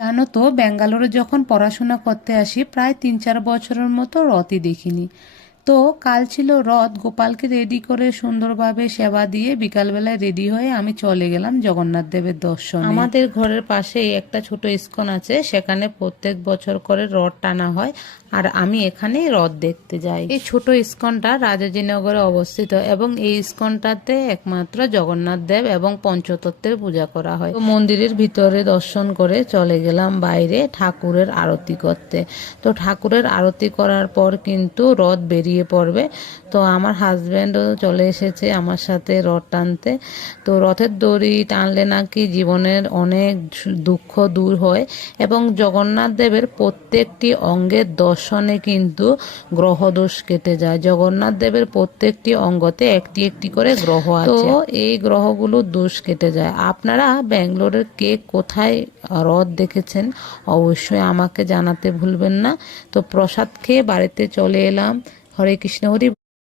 জানো তো, ব্যাঙ্গালোরে যখন পড়াশোনা করতে আসি প্রায় 3-4 বছরের মতো রথই দেখিনি। তো কাল ছিল রথ, গোপালকে রেডি করে সুন্দরভাবে সেবা দিয়ে বিকালবেলায় রেডি হয়ে আমি চলে গেলাম জগন্নাথ দেবের দর্শনে। আমাদের ঘরের পাশেই একটা ছোট ইস্কন আছে, সেখানে প্রত্যেক বছর করে রথ টানা হয় আর আমি এখানে রথ দেখতে যাই। এই ছোট ইস্কনটা রাজাজিনগরে অবস্থিত এবং এই ইস্কনটাতে একমাত্র জগন্নাথ দেব এবং পঞ্চতত্ত্বের পূজা করা হয়। তো মন্দিরের ভিতরে দর্শন করে চলে গেলাম বাইরে ঠাকুরের আরতি করতে। তো ঠাকুরের আরতি করার পর কিন্তু রথ বেরিয়ে পড়বে। তো আমার হাজব্যান্ডও চলে এসেছে আমার সাথে রথ টানতে। তো রথের দড়ি টানলে নাকি জীবনের অনেক দুঃখ দূর হয় এবং জগন্নাথ দেবের প্রত্যেকটি অঙ্গের দর্শনে কিন্তু গ্রহদোষ কেটে যায়। জগন্নাথ দেবের প্রত্যেকটি অঙ্গতে একটি একটি করে গ্রহ আছে, তো এই গ্রহগুলো দোষ কেটে যায়। আপনারা ব্যাঙ্গালোরের কে কোথায় রথ দেখেছেন অবশ্যই আমাকে জানাতে ভুলবেন না। তো প্রসাদ খেয়ে বাড়িতে চলে এলাম। হরে কৃষ্ণ, হরি।